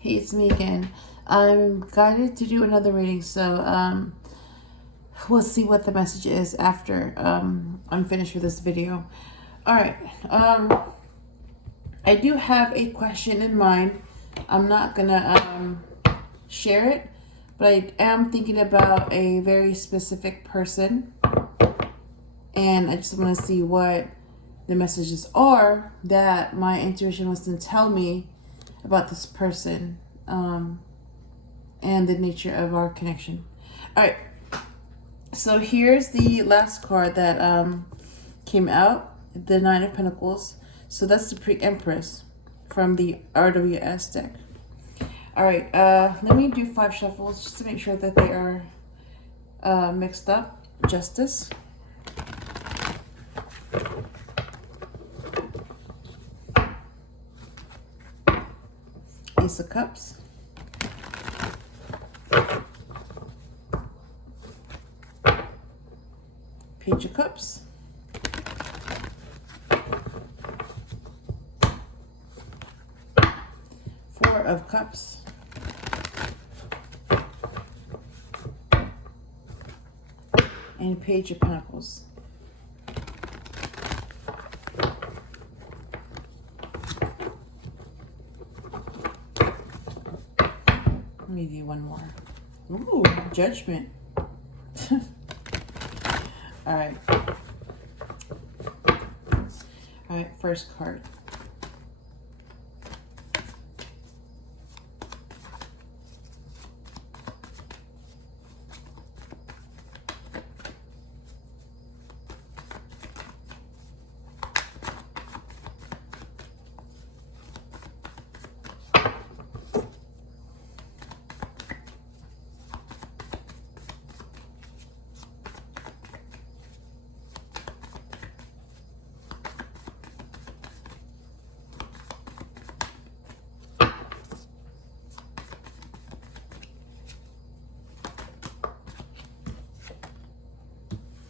Hey, it's me again. I'm guided to do another reading, so we'll see what the message is after I'm finished with this video. Alright, I do have a question in mind. I'm not gonna share it, but I am thinking about a very specific person, and I just want to see what the messages are that my intuition wants to tell me about this person, and the nature of our connection. All right, so here's the last card that came out, the Nine of Pentacles. So that's the Pre-Empress from the RWS deck. All right, let me do 5 shuffles just to make sure that they are mixed up. Justice, Ace of Cups, Page of Cups, Four of Cups, and Page of Pentacles. Let me do one more. Ooh, Judgment. All right. All right, first card.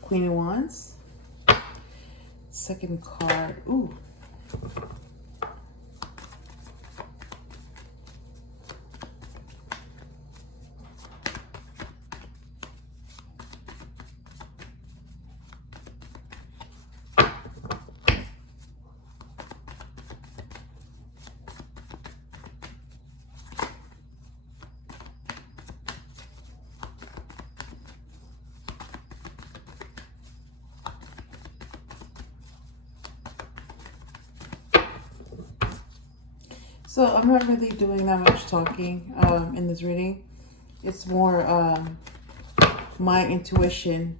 Queen of Wands. Second card. Ooh. So I'm not really doing that much talking in this reading. It's more my intuition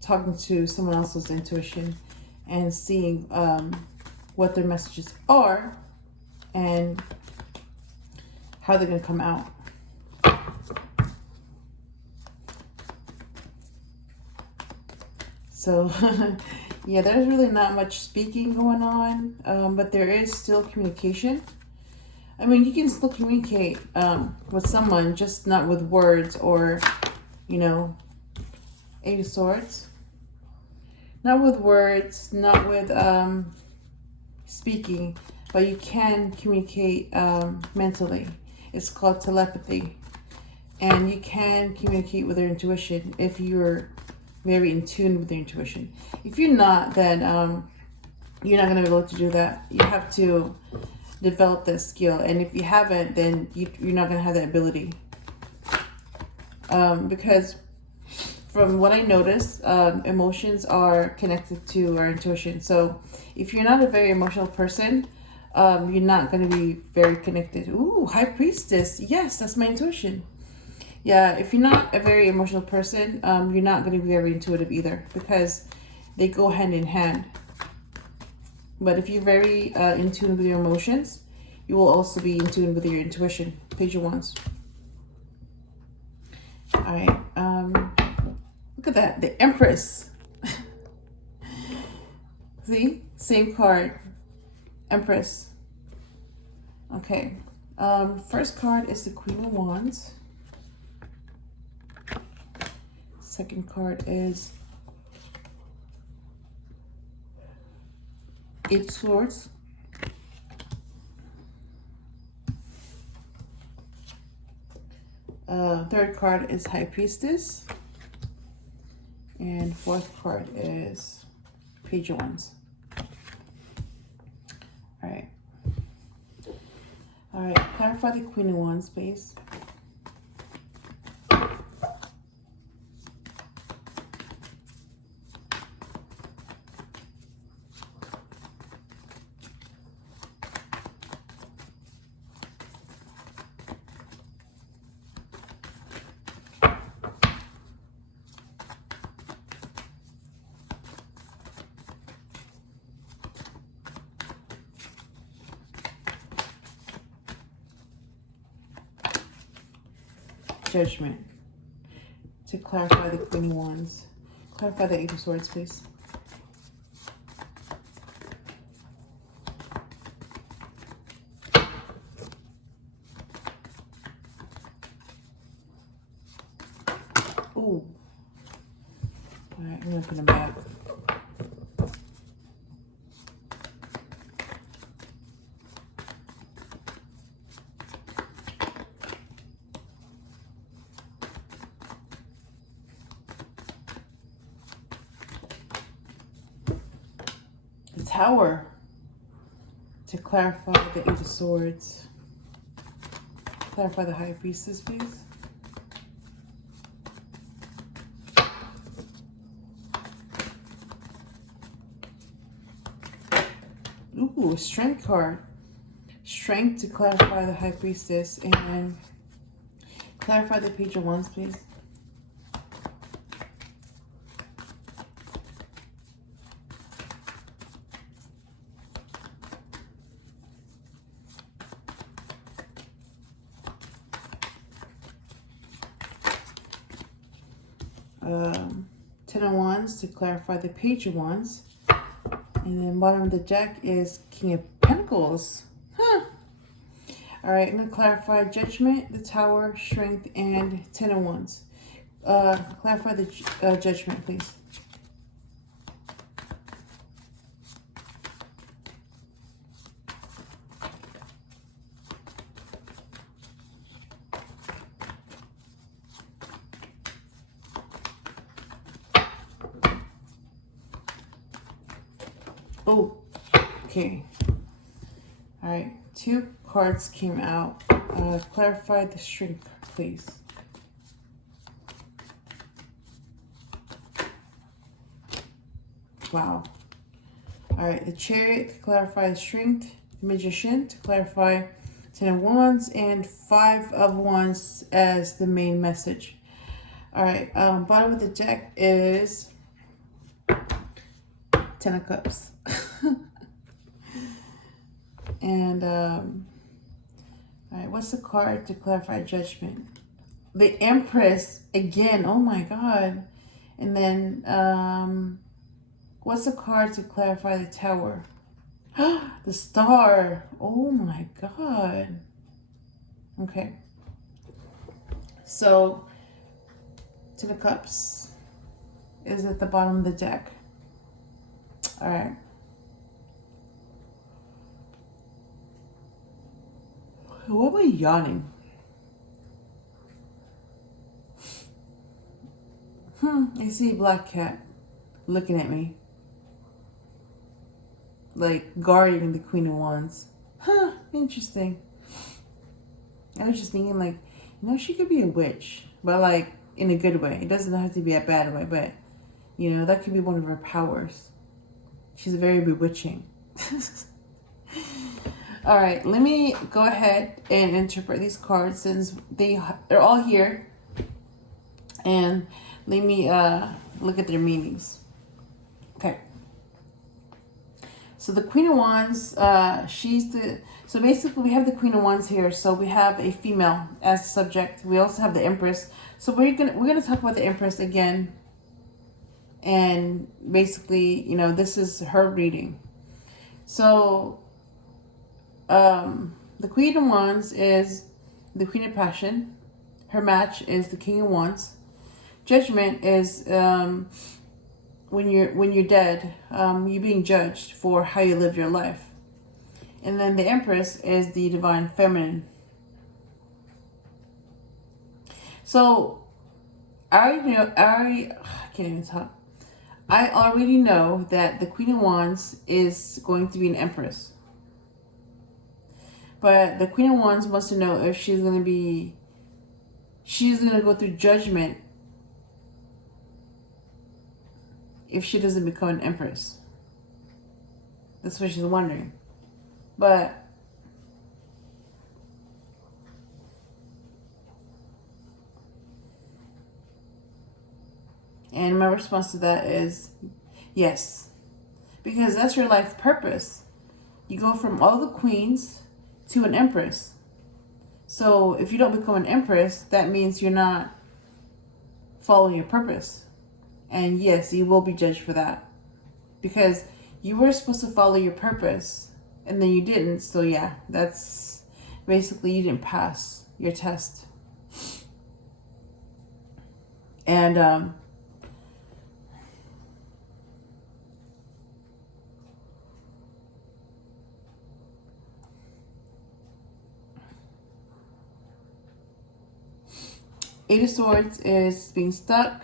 talking to someone else's intuition and seeing what their messages are and how they're going to come out. So yeah, there's really not much speaking going on, but there is still communication. I mean, you can still communicate with someone, just not with words or, you know, Eight of Swords. Not with words, not with speaking, but you can communicate mentally. It's called telepathy. And you can communicate with your intuition if you're very in tune with your intuition. If you're not, then you're not going to be able to do that. You have to develop that skill, and if you haven't, then you're not going to have that ability, because from what I noticed, emotions are connected to our intuition. So if you're not a very emotional person, you're not going to be very connected. Ooh, High Priestess. Yes, that's my intuition. Yeah, if you're not a very emotional person, you're not going to be very intuitive either, because they go hand in hand. But if you're very in tune with your emotions, you will also be in tune with your intuition. Page of Wands. All right. Look at that. The Empress. See? Same card. Empress. Okay. First card is the Queen of Wands. Second card is Eight of Swords. Third card is High Priestess. And fourth card is Page of Wands. All right. All right. Clarify the Queen of Wands, please. Judgment. To clarify the Queen of Wands. Clarify the Eight of Swords, please. Ooh. Alright, I'm gonna put them back. Tower. To clarify the Eight of Swords. Clarify the High Priestess, please. Ooh, Strength card. Strength to clarify the High Priestess and clarify the Page of Wands, please. Ten of Wands to clarify the Page of Wands. And then bottom of the deck is King of Pentacles. Huh. All right, I'm going to clarify Judgment, the Tower, Strength, and Ten of Wands. Clarify the Judgment, please. Oh, okay. All right, two cards came out. Clarify the Strength, please. Wow. All right, the Chariot to clarify the Strength, the Magician to clarify Ten of Wands, and Five of Wands as the main message. All right, bottom of the deck is Ten of Cups. And all right, what's the card to clarify Judgment? The Empress again. Oh my God. And then what's the card to clarify the Tower? The Star. Oh my God. Okay. So Ten of Cups is at the bottom of the deck. All right. What am I yawning? I see a black cat looking at me. Like guarding the Queen of Wands. Huh, interesting. I was just thinking like, you know, she could be a witch. But like in a good way. It doesn't have to be a bad way, but you know, that could be one of her powers. She's very bewitching. All right, let me go ahead and interpret these cards since they're all here. And let me look at their meanings. Okay. So the Queen of Wands, so basically we have the Queen of Wands here. So we have a female as the subject. We also have the Empress. So we're gonna talk about the Empress again. And basically, you know, this is her reading. So the Queen of Wands is the Queen of Passion. Her match is the King of Wands. Judgment is when you're dead, you're being judged for how you live your life. And then the Empress is the Divine Feminine. So I can't even talk. I already know that the Queen of Wands is going to be an Empress. But the Queen of Wands wants to know if she's going to go through judgment if she doesn't become an Empress. That's what she's wondering. But and my response to that is yes. Because that's your life purpose. You go from all the queens to an Empress. So if you don't become an Empress, that means you're not following your purpose. And yes, you will be judged for that. Because you were supposed to follow your purpose and then you didn't. So yeah, that's basically you didn't pass your test. And Eight of Swords is being stuck.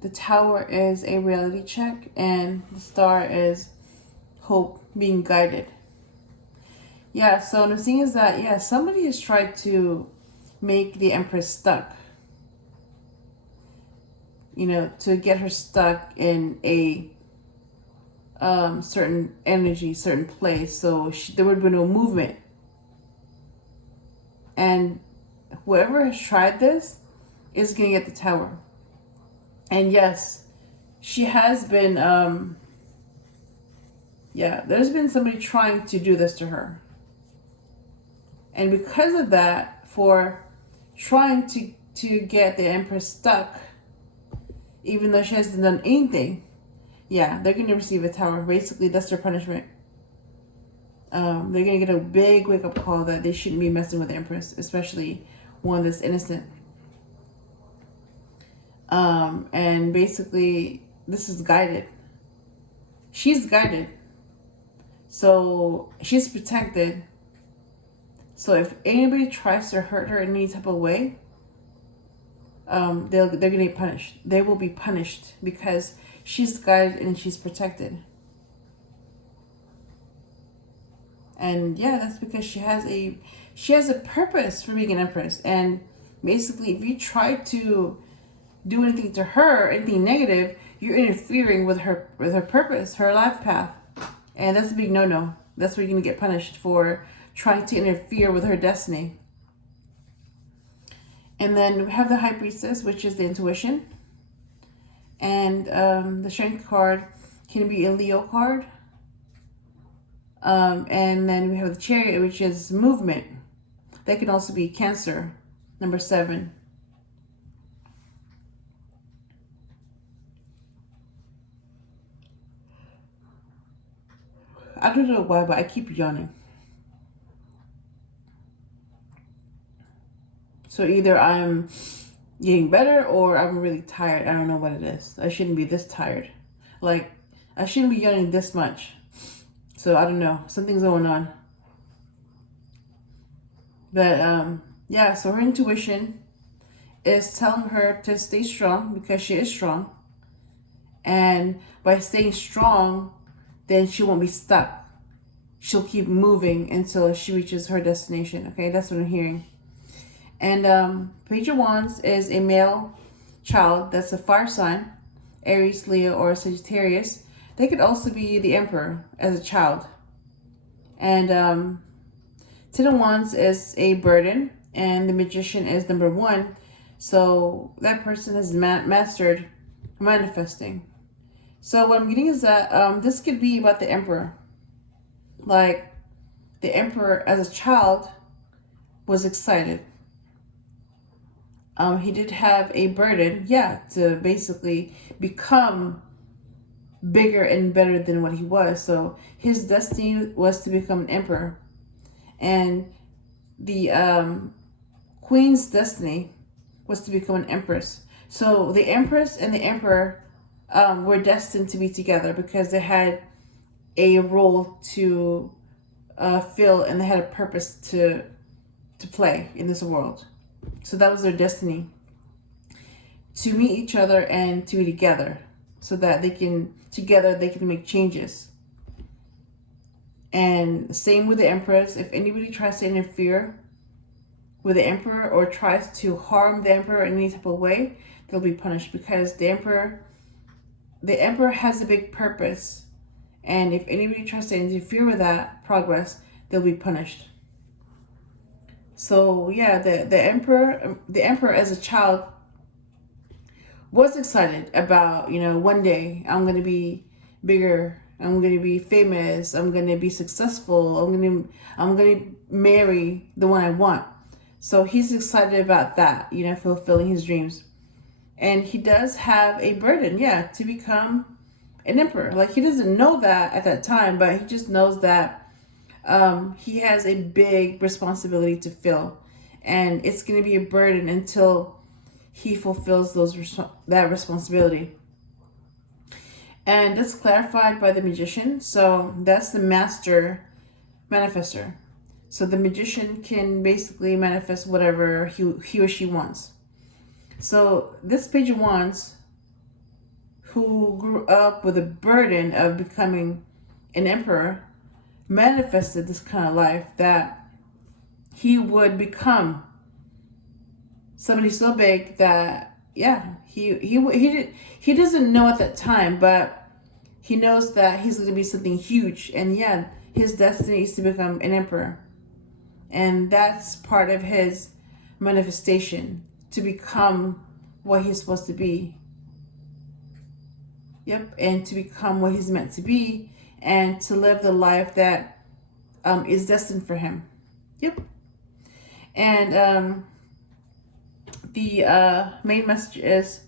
The Tower is a reality check. And the Star is hope, being guided. Yeah, so the thing is that, yeah, somebody has tried to make the Empress stuck. You know, to get her stuck in a certain energy, certain place. So there would be no movement. And whoever has tried this is going to get the Tower. And yes, she has been, there's been somebody trying to do this to her. And because of that, for trying to get the Empress stuck, even though she hasn't done anything, yeah, they're going to receive a Tower. Basically, that's their punishment. They're going to get a big wake-up call that they shouldn't be messing with the Empress, especially one that's innocent. And basically, this is guided. She's guided. So, she's protected. So, if anybody tries to hurt her in any type of way, they're going to be punished. They will be punished because she's guided and she's protected. And yeah, that's because she has a purpose for being an Empress. And basically, if you try to do anything to her, anything negative, you're interfering with her purpose, her life path. And that's a big no-no. That's where you're going to get punished for trying to interfere with her destiny. And then we have the High Priestess, which is the intuition. And the Strength card can be a Leo card. And then we have the Chariot, which is movement. That can also be Cancer, number 7. I don't know why, but I keep yawning. So either I'm getting better or I'm really tired. I don't know what it is. I shouldn't be this tired. Like, I shouldn't be yawning this much. So I don't know. Something's going on. But yeah, so her intuition is telling her to stay strong because she is strong. And by staying strong, then she won't be stuck. She'll keep moving until she reaches her destination. Okay, that's what I'm hearing. And Page of Wands is a male child that's a fire sign, Aries, Leo, or Sagittarius. They could also be the Emperor as a child. And Ten of Wands is a burden, and the Magician is number 1. So that person has mastered manifesting. So what I'm getting is that this could be about the Emperor. Like, the Emperor as a child was excited. He did have a burden, to basically become bigger and better than what he was. So his destiny was to become an emperor. And the queen's destiny was to become an empress. So the empress and the emperor were destined to be together because they had a role to fill and they had a purpose to play in this world. So that was their destiny. to meet each other and to be together, so that they can make changes. And same with the Empress. If anybody tries to interfere with the Emperor or tries to harm the Emperor in any type of way, they'll be punished, because the Emperor has a big purpose, and if anybody tries to interfere with that progress, they'll be punished. So yeah, the Emperor as a child was excited about, one day I'm gonna be bigger, I'm gonna be famous, I'm gonna be successful, I'm gonna marry the one I want. So he's excited about that, fulfilling his dreams. And he does have a burden, to become an emperor. Like, he doesn't know that at that time, but he just knows that he has a big responsibility to fill. And it's going to be a burden until he fulfills that responsibility. And that's clarified by the magician. So that's the master manifester. So the magician can basically manifest whatever he or she wants. So this Page of Wands, who grew up with a burden of becoming an emperor, manifested this kind of life, that he would become somebody so big that he doesn't know at that time, but he knows that he's going to be something huge, and his destiny is to become an emperor. And that's part of his manifestation, to become what he's supposed to be. And to become what he's meant to be, and to live the life that is destined for him. And the main message is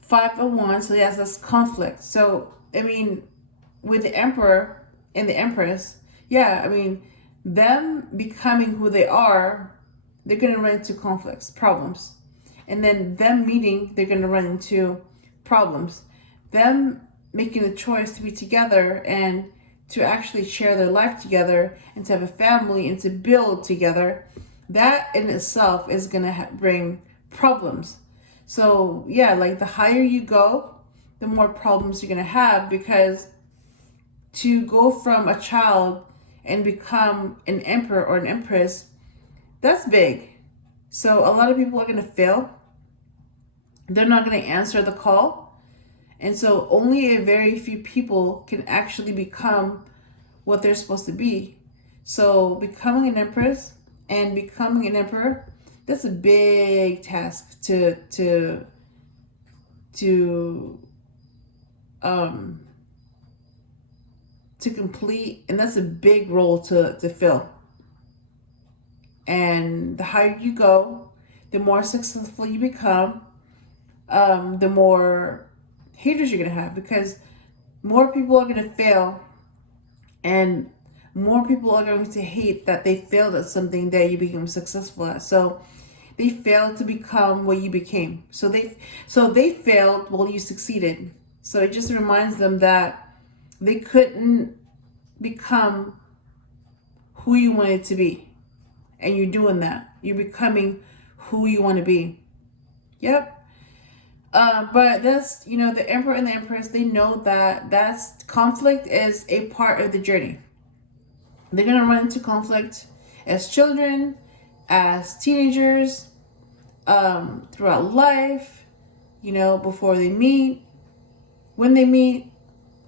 5 of Wands. So yes, that's conflict. So with the Emperor and the Empress, them becoming who they are, they're going to run into conflicts, problems. And then them meeting, they're going to run into problems. Them making the choice to be together and to actually share their life together and to have a family and to build together, that in itself is going to bring problems. So like, the higher you go, the more problems you're going to have, because to go from a child and become an emperor or an empress, that's big. So a lot of people are going to fail. They're not going to answer the call. And so only a very few people can actually become what they're supposed to be. So becoming an empress and becoming an emperor, that's a big task to complete, and that's a big role to fill. And the higher you go, the more successful you become, the more haters you're going to have, because more people are going to fail, and more people are going to hate that they failed at something that you became successful at. So they failed to become what you became. So they failed while you succeeded. So it just reminds them that they couldn't become who you wanted to be. And you're doing that. You're becoming who you want to be. But that's, the Emperor and the Empress, they know that conflict is a part of the journey. They're going to run into conflict as children, as teenagers, throughout life, before they meet, when they meet,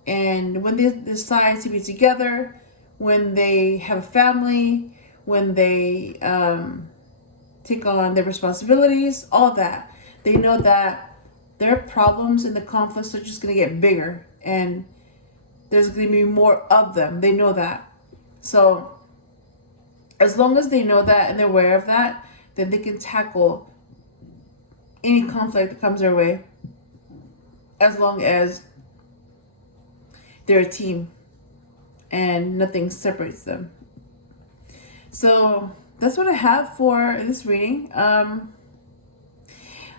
and when they decide to be together, when they have a family, when they take on their responsibilities, all that. They know that their problems and the conflicts are just going to get bigger, and there's going to be more of them. They know that. So as long as they know that and they're aware of that, then they can tackle any conflict that comes their way, as long as they're a team and nothing separates them. So that's what I have for this reading.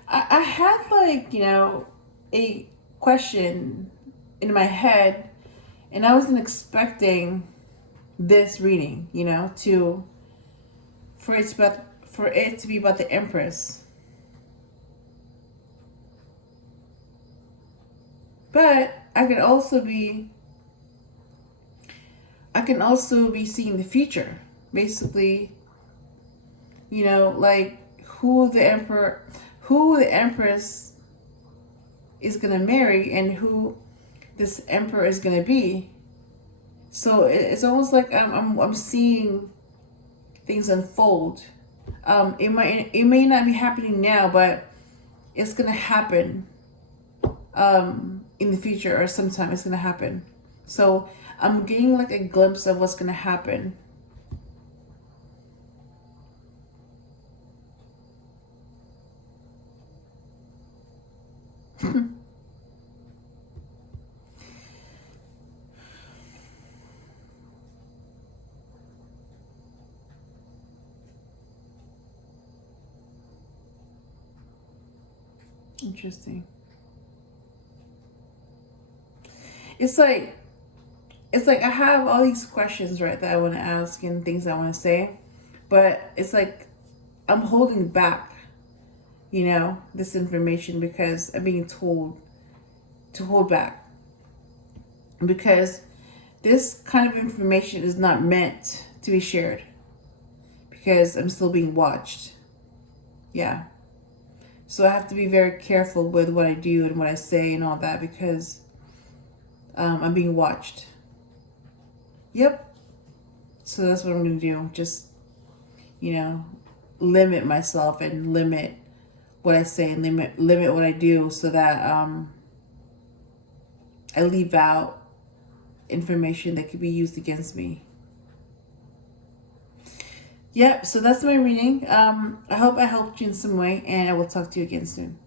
I had a question in my head, and I wasn't expecting this reading, for it to be about the Empress. But I can also be seeing the future. Basically, like who the empress is gonna marry and who this emperor is gonna be. So it's almost like I'm seeing things unfold. It may not be happening now, but it's gonna happen in the future, or sometime it's gonna happen. So I'm getting like a glimpse of what's gonna happen. Interesting. It's like I have all these questions, right, that I want to ask and things I want to say, but it's like I'm holding back, this information because I'm being told to hold back, because this kind of information is not meant to be shared, because I'm still being watched. Yeah. So I have to be very careful with what I do and what I say and all that, because I'm being watched. Yep. So that's what I'm going to do. Just, limit myself and limit what I say and limit what I do, so that I leave out information that could be used against me. Yep. So that's my reading. I hope I helped you in some way, and I will talk to you again soon.